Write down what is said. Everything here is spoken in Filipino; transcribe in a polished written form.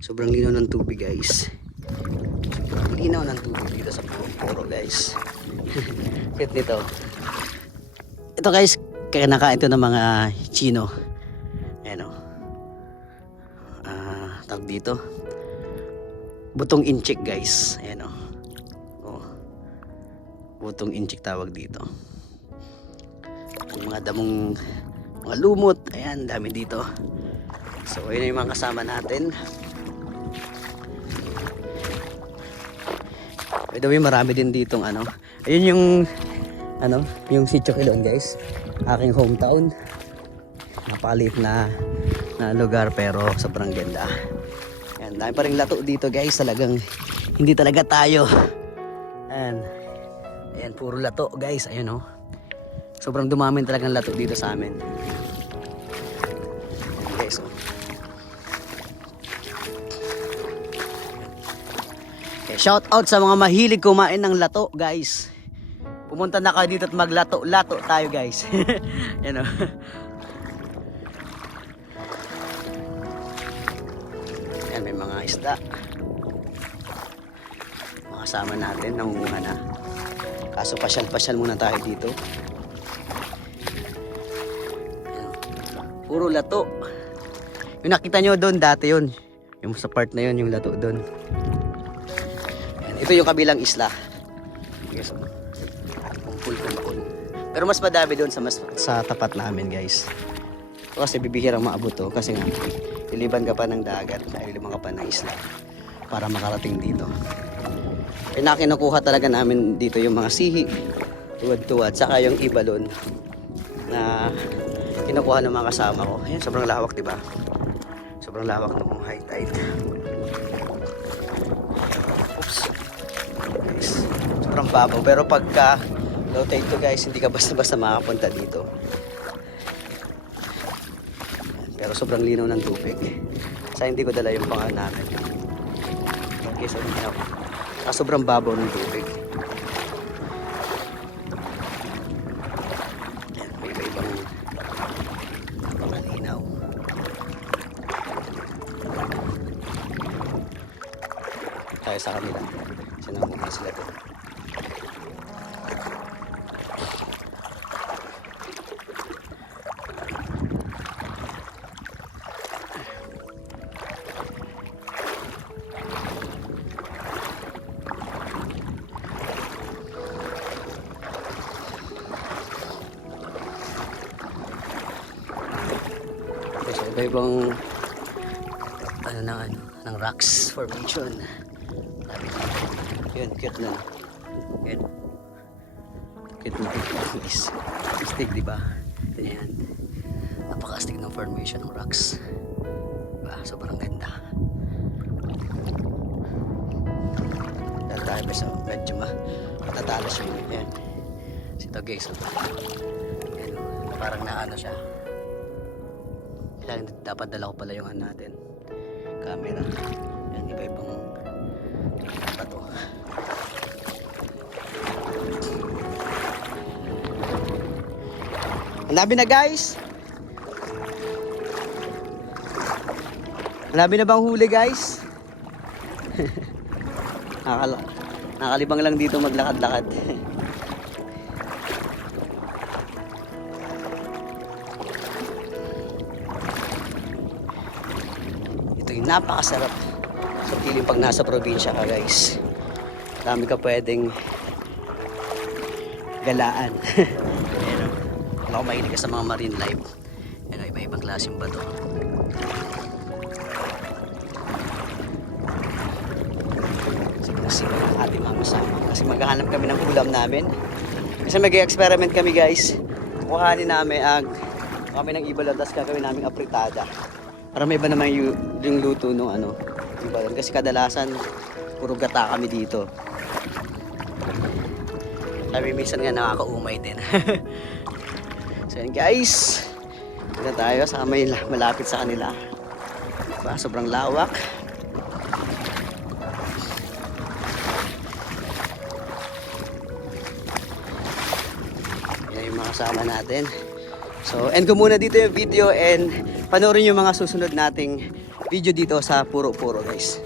Sobrang linaw ng tubig guys. Sobrang linaw ng tubig dito sa Poro guys. Cute nito. Ito guys, kinakain ito ng mga Chino. Ayan o. Tawag dito. Butong inchik guys. Ayan o. Butong inchik tawag dito. Yung mga damong mga lumot. Ayan, dami dito. So, ayun yung mga kasama natin. By the way, marami din ditong ano. Ayun yung ano, yung Sitio Quilon guys. Aking hometown. Napaliit na lugar pero sobrang ganda. Ayan, dami pa ring lato dito guys. Talagang hindi talaga tayo. Ayan, puro lato guys. Ayun oh. Sobrang dumamin talagang lato dito sa amin. Ayan guys oh. Shout out sa mga mahilig kumain ng lato guys. Pumunta na kayo dito at maglato-lato tayo guys. Yan o. Yan, may mga isda. Mga kasama natin, nangunguha na. Kaso pasyal-pasyal muna tayo dito. Yan, puro lato. Yung nakita nyo doon, dati yun. Yung sa part na yun, yung lato doon. Ito yung kabilang isla. Yes, kumpul. Pero mas madami doon sa tapat namin guys. So, kasi bibihirang maabot to kasi nga liliban ka pa ng dagat, liliban ka pa ng isla para makarating dito. Eh nakinukuha talaga namin dito yung mga sihi, tuwad-tuwad, saka yung iba doon na kinukuha ng mga kasama ko. Ayan, sobrang lawak, diba? Sobrang lawak ng high tide. Oops. Sobrang babaw, pero pagka low tide to guys, hindi ka basta-basta makapunta dito. Pero sobrang linaw ng tubig. Sa hindi ko dala yung pangalan namin. Okay, so linaw. Sobrang babaw ng tubig. Ayan, may iba-ibang napakalinaw. Tayo sa kanila. Sinamuna sila doon. So, iba-ibang ng rocks formation. Yun, cute na. Yun. Cute na guys. Astig, diba? Ayan. Napaka-astig ng formation ng rocks. Diba? Sobrang ganda. Dahil tayo ba sa medyo matatalas yung yan. Ito guys. Ayan, parang naano siya. Kailangan dapat dala ko pala yung natin. Camera. Ayan, iba-ibang bato. Ang dami na guys. Ang dami na bang huli guys? Nakalibang lang dito maglakad-lakad. Ito yung napakasarap sa feeling pag nasa probinsya ka guys. Dami ka pwedeng galaan. Kung ako mahilig ka sa mga marine life, yan, iba-ibang klaseng bato. Sige, ating mga kasama. Kasi maghahanap kami ng ulam namin. Kasi mag-experiment kami guys. Kuhanin namin kami ng ibalon, tapos gagawin namin apritada. Para may iba naman yung luto nung ibalon. Kasi kadalasan, puro gata kami dito. Sabi minsan nga nakakaumay din. So yan guys, dito tayo sa may malapit sa kanila. Diba? Sobrang lawak. Yan yung mga kasama natin. So end ko muna dito yung video and panoorin yung mga susunod nating video dito sa puro-puro guys.